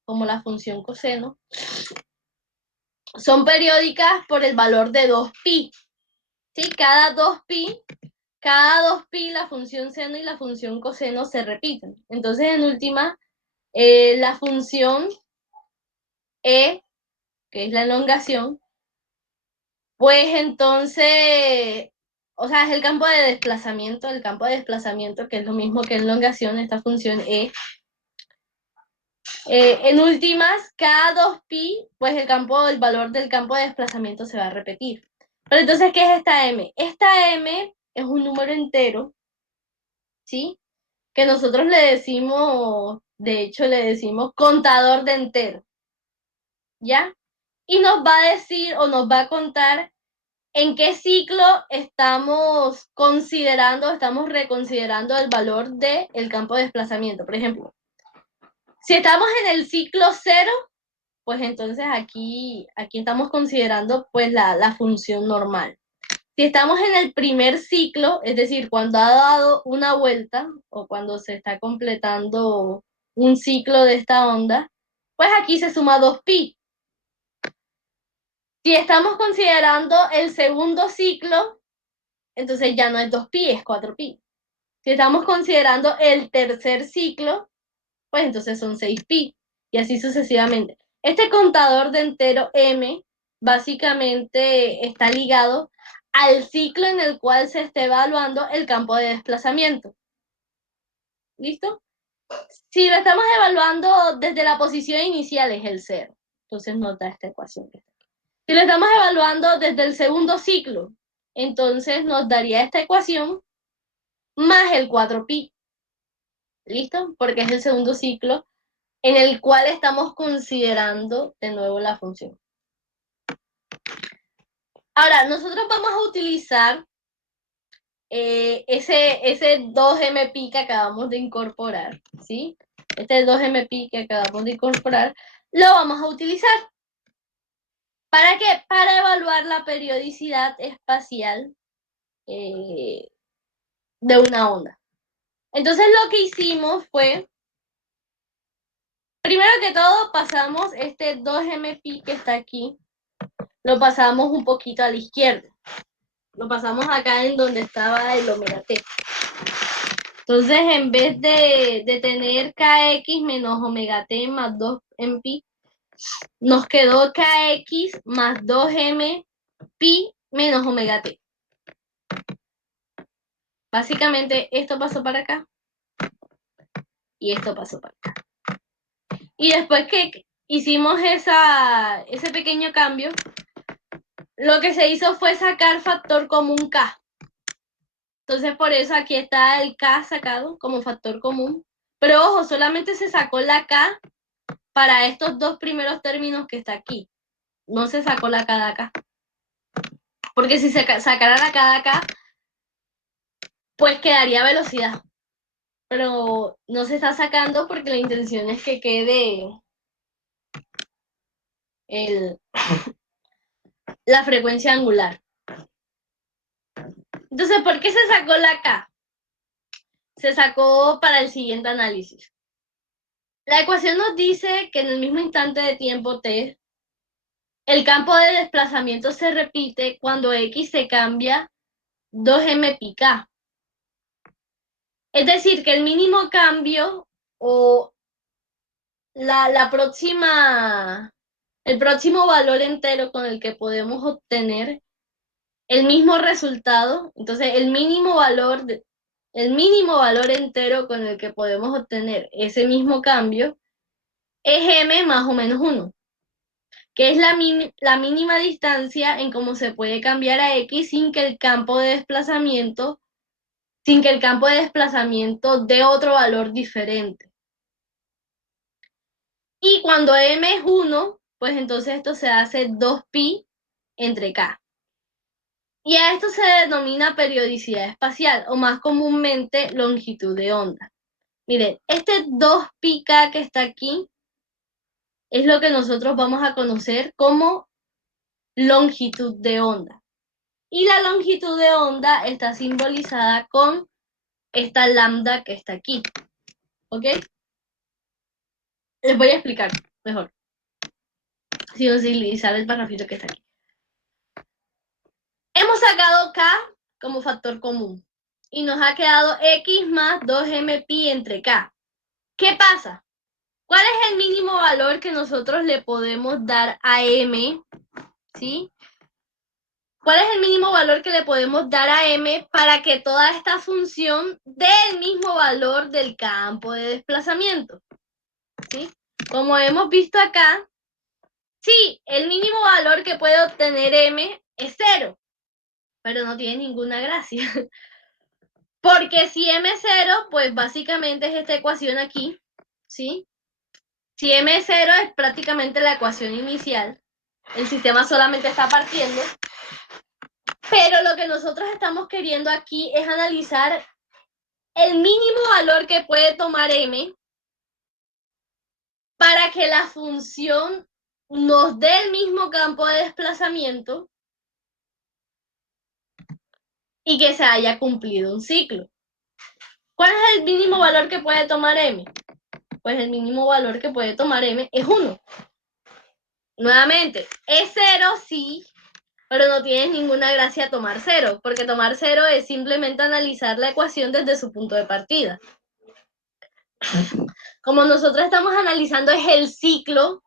como la función coseno, son periódicas por el valor de 2π. ¿Sí? Cada 2π la función seno y la función coseno se repiten. Entonces, en última, la función e que es la elongación, pues entonces, o sea, es el campo de desplazamiento, que es lo mismo que elongación, esta función E. En últimas, cada 2pi, pues el valor del campo de desplazamiento se va a repetir. Pero entonces, ¿qué es esta m? Esta m es un número entero, ¿sí? Que nosotros le decimos, de hecho, le decimos contador de entero, ¿ya? Y nos va a decir o nos va a contar en qué ciclo estamos considerando, estamos reconsiderando el valor del campo de desplazamiento. Por ejemplo, si estamos en el ciclo 0, pues entonces aquí estamos considerando pues la función normal. Si estamos en el primer ciclo, es decir, cuando ha dado una vuelta o cuando se está completando un ciclo de esta onda, pues aquí se suma 2pi. Si estamos considerando el segundo ciclo, entonces ya no es 2pi, es 4pi. Si estamos considerando el tercer ciclo, pues entonces son 6pi, y así sucesivamente. Este contador de entero m básicamente está ligado al ciclo en el cual se esté evaluando el campo de desplazamiento. ¿Listo? Si lo estamos evaluando desde la posición inicial es el 0. Entonces nota esta ecuación. Si lo estamos evaluando desde el segundo ciclo, entonces nos daría esta ecuación más el 4pi. ¿Listo? Porque es el segundo ciclo en el cual estamos considerando de nuevo la función. Ahora, nosotros vamos a utilizar ese 2mpi que acabamos de incorporar, ¿sí? Este 2mpi que acabamos de incorporar, lo vamos a utilizar. ¿Para qué? Para evaluar la periodicidad espacial de una onda. Entonces lo que hicimos fue, primero que todo, pasamos este 2mpi que está aquí, lo pasamos un poquito a la izquierda. Lo pasamos acá en donde estaba el omega t. Entonces, en vez de tener kx menos omega t más 2 en pi, nos quedó kx más 2m pi menos omega t. Básicamente, esto pasó para acá y esto pasó para acá. Y después que hicimos ese pequeño cambio, lo que se hizo fue sacar factor común k. Entonces, por eso aquí está el k sacado como factor común. Pero ojo, solamente se sacó la k para estos dos primeros términos que está aquí. No se sacó la k de acá. Porque si se sacara la k de acá, pues quedaría velocidad. Pero no se está sacando porque la intención es que quede la frecuencia angular. Entonces, ¿por qué se sacó la k? Se sacó para el siguiente análisis. La ecuación nos dice que en el mismo instante de tiempo t, el campo de desplazamiento se repite cuando x se cambia 2m pi k. Es decir, que el mínimo cambio o el próximo valor entero con el que podemos obtener el mismo resultado, entonces el mínimo valor entero con el que podemos obtener ese mismo cambio es m más o menos 1, que es la mínima distancia en cómo se puede cambiar a x sin que el campo de desplazamiento dé otro valor diferente. Y cuando m es 1, pues entonces esto se hace 2pi entre k. Y a esto se denomina periodicidad espacial, o más comúnmente longitud de onda. Miren, este 2pi k que está aquí es lo que nosotros vamos a conocer como longitud de onda. Y la longitud de onda está simbolizada con esta lambda que está aquí. ¿Ok? Les voy a explicar mejor, sin utilizar el parrafito que está aquí. Hemos sacado k como factor común y nos ha quedado x más 2m pi entre k. ¿Qué pasa? ¿Cuál es el mínimo valor que nosotros le podemos dar a M? ¿Sí? ¿Cuál es el mínimo valor que le podemos dar a M para que toda esta función dé el mismo valor del campo de desplazamiento? ¿Sí? Como hemos visto acá, sí, el mínimo valor que puede obtener M es 0, pero no tiene ninguna gracia. Porque si M es 0, pues básicamente es esta ecuación aquí, ¿sí? Si M es 0 es prácticamente la ecuación inicial, el sistema solamente está partiendo, pero lo que nosotros estamos queriendo aquí es analizar el mínimo valor que puede tomar M para que la función nos dé el mismo campo de desplazamiento y que se haya cumplido un ciclo. ¿Cuál es el mínimo valor que puede tomar M? Pues el mínimo valor que puede tomar M es 1. Nuevamente, es 0, sí, pero no tienes ninguna gracia tomar 0, porque tomar 0 es simplemente analizar la ecuación desde su punto de partida. Como nosotros estamos analizando es el ciclo,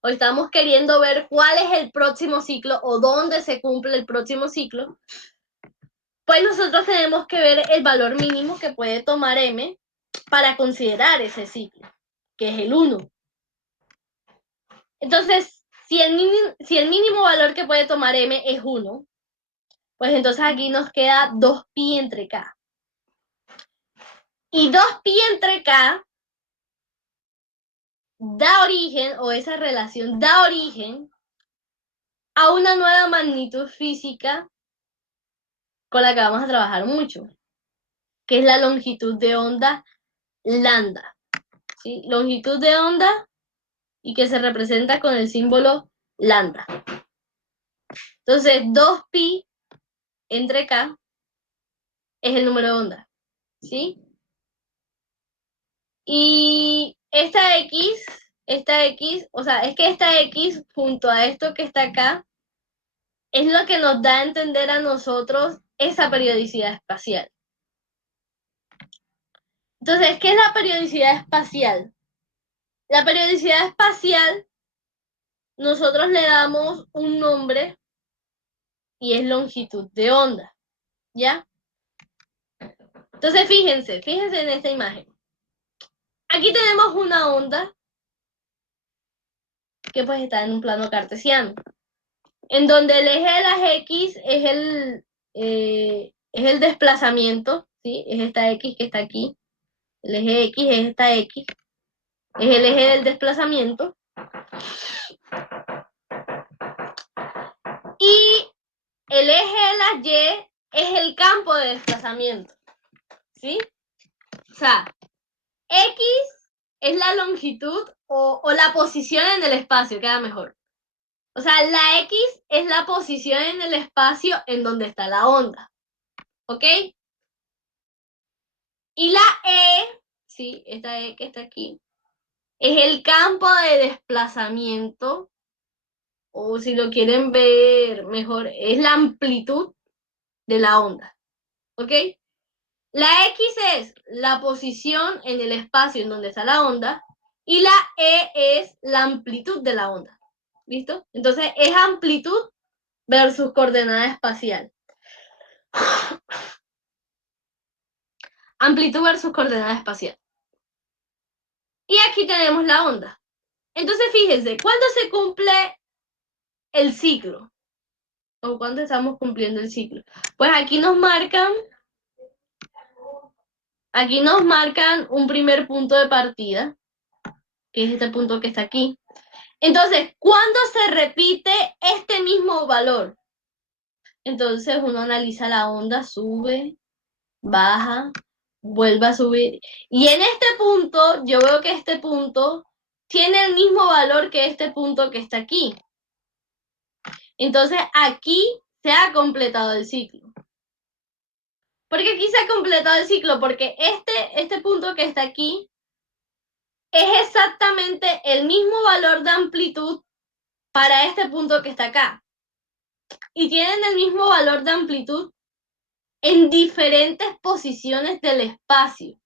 o estamos queriendo ver cuál es el próximo ciclo o dónde se cumple el próximo ciclo, pues nosotros tenemos que ver el valor mínimo que puede tomar M para considerar ese ciclo, que es el 1. Entonces, si el mínimo valor que puede tomar M es 1, pues entonces aquí nos queda 2pi entre K. Y 2pi entre K da origen, o esa relación da origen a una nueva magnitud física con la que vamos a trabajar mucho, que es la longitud de onda lambda. ¿Sí? Longitud de onda y que se representa con el símbolo lambda. Entonces, 2pi entre K es el número de onda, ¿sí? Y esta X, o sea, es que esta X junto a esto que está acá, es lo que nos da a entender a nosotros esa periodicidad espacial. Entonces, ¿qué es la periodicidad espacial? La periodicidad espacial, nosotros le damos un nombre y es longitud de onda, ¿ya? Entonces, fíjense en esta imagen. Aquí tenemos una onda que pues está en un plano cartesiano, en donde el eje de las X es el desplazamiento, ¿sí? Es esta X que está aquí. El eje X es esta X, es el eje del desplazamiento. Y el eje de las Y es el campo de desplazamiento, ¿sí? O sea, X es la longitud o la posición en el espacio, queda mejor. O sea, la X es la posición en el espacio en donde está la onda, ¿ok? Y la E, sí, esta E que está aquí, es el campo de desplazamiento, o si lo quieren ver mejor, es la amplitud de la onda, ¿ok? La X es la posición en el espacio en donde está la onda y la E es la amplitud de la onda, ¿listo? Entonces es amplitud versus coordenada espacial. Amplitud versus coordenada espacial. Y aquí tenemos la onda. Entonces fíjense, ¿cuándo se cumple el ciclo? ¿O cuándo estamos cumpliendo el ciclo? Pues aquí nos marcan un primer punto de partida, que es este punto que está aquí. Entonces, ¿cuándo se repite este mismo valor? Entonces uno analiza la onda, sube, baja, vuelve a subir. Y en este punto, yo veo que este punto tiene el mismo valor que este punto que está aquí. Entonces aquí se ha completado el ciclo. ¿Por qué aquí se ha completado el ciclo? Porque este punto que está aquí es exactamente el mismo valor de amplitud para este punto que está acá. Y tienen el mismo valor de amplitud en diferentes posiciones del espacio.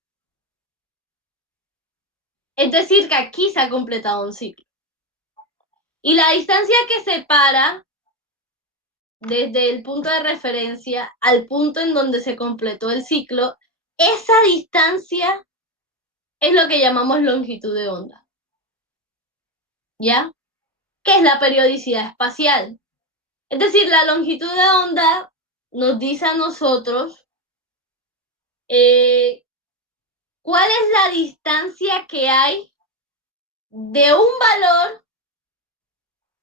Es decir, que aquí se ha completado un ciclo. Y la distancia que separa desde el punto de referencia al punto en donde se completó el ciclo, esa distancia es lo que llamamos longitud de onda. ¿Ya? ¿Qué es la periodicidad espacial? Es decir, la longitud de onda nos dice a nosotros cuál es la distancia que hay de un valor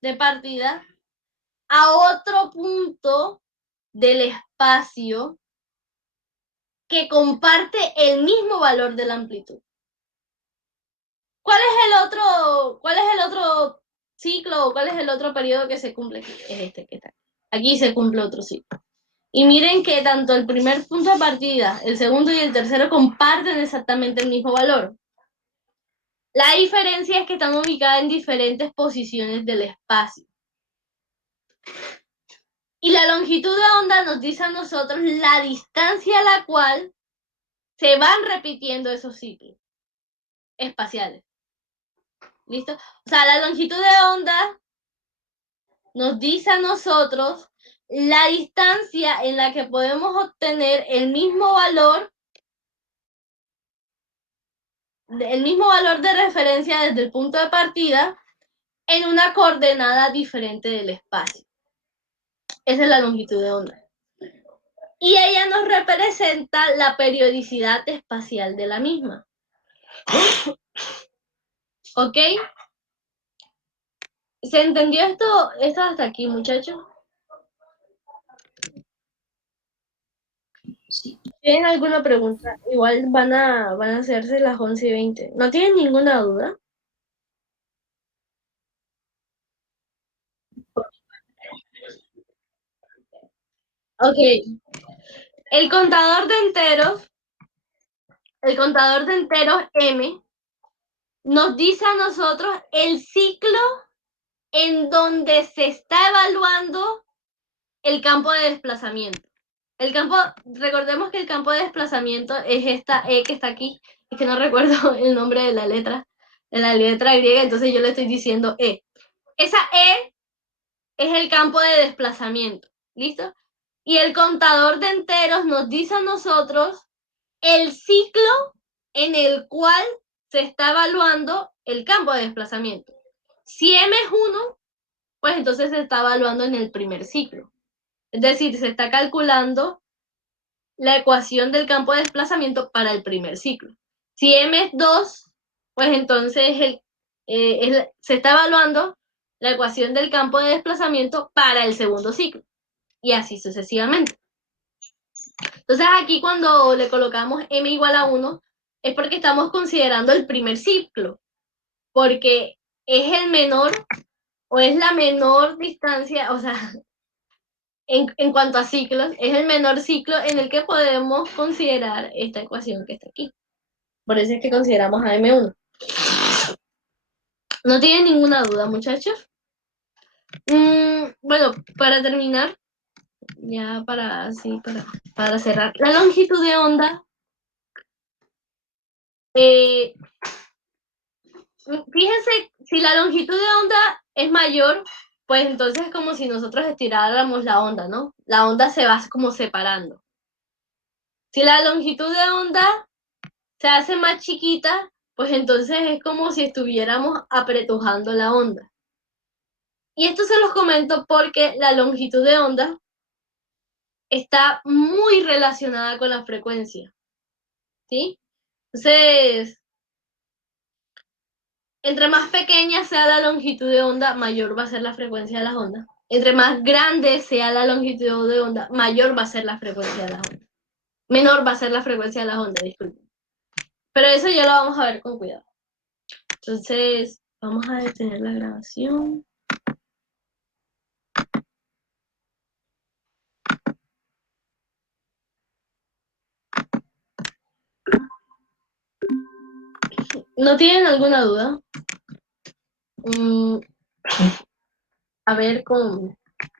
de partida a otro punto del espacio que comparte el mismo valor de la amplitud. ¿Cuál es el otro ciclo o cuál es el otro periodo que se cumple aquí? Es este que está aquí. Aquí se cumple otro ciclo. Y miren que tanto el primer punto de partida, el segundo y el tercero comparten exactamente el mismo valor. La diferencia es que están ubicadas en diferentes posiciones del espacio. Y la longitud de onda nos dice a nosotros la distancia a la cual se van repitiendo esos ciclos espaciales. ¿Listo? O sea, la longitud de onda nos dice a nosotros la distancia en la que podemos obtener el mismo valor de referencia desde el punto de partida en una coordenada diferente del espacio. Esa es la longitud de onda. Y ella nos representa la periodicidad espacial de la misma. ¿Ok? ¿Se entendió esto hasta aquí, muchachos? Sí. ¿Tienen alguna pregunta? Igual van a hacerse las 11:20. ¿No tienen ninguna duda? Ok. El contador de enteros M nos dice a nosotros el ciclo en donde se está evaluando el campo de desplazamiento. Recordemos que el campo de desplazamiento es esta E que está aquí, es que no recuerdo el nombre de la letra griega, entonces yo le estoy diciendo E. Esa E es el campo de desplazamiento, ¿listo? Y el contador de enteros nos dice a nosotros el ciclo en el cual se está evaluando el campo de desplazamiento. Si M es 1, pues entonces se está evaluando en el primer ciclo. Es decir, se está calculando la ecuación del campo de desplazamiento para el primer ciclo. Si M es 2, pues entonces se está evaluando la ecuación del campo de desplazamiento para el segundo ciclo. Y así sucesivamente. Entonces aquí cuando le colocamos M igual a 1, es porque estamos considerando el primer ciclo, porque es el menor o es la menor distancia, o sea, en cuanto a ciclos, es el menor ciclo en el que podemos considerar esta ecuación que está aquí. Por eso es que consideramos a M1. ¿No tienen ninguna duda, muchachos? Bueno, para terminar, ya para cerrar, la longitud de onda, fíjense, si la longitud de onda es mayor, pues entonces es como si nosotros estiráramos la onda, ¿no? La onda se va como separando. Si la longitud de onda se hace más chiquita, pues entonces es como si estuviéramos apretujando la onda. Y esto se los comento porque la longitud de onda está muy relacionada con la frecuencia, ¿sí? Entonces, entre más pequeña sea la longitud de onda, mayor va a ser la frecuencia de las ondas. Entre más grande sea la longitud de onda, mayor va a ser la frecuencia de las ondas. Menor va a ser la frecuencia de las ondas, disculpen. Pero eso ya lo vamos a ver con cuidado. Entonces, vamos a detener la grabación. ¿No tienen alguna duda? A ver, con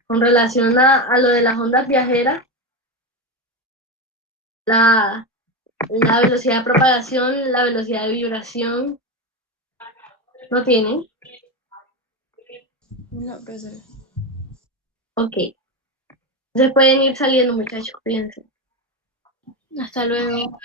relación a lo de las ondas viajeras, la velocidad de propagación, la velocidad de vibración, ¿No tienen? No, profesora. Ok. Se pueden ir saliendo, muchachos, cuídense. Hasta luego.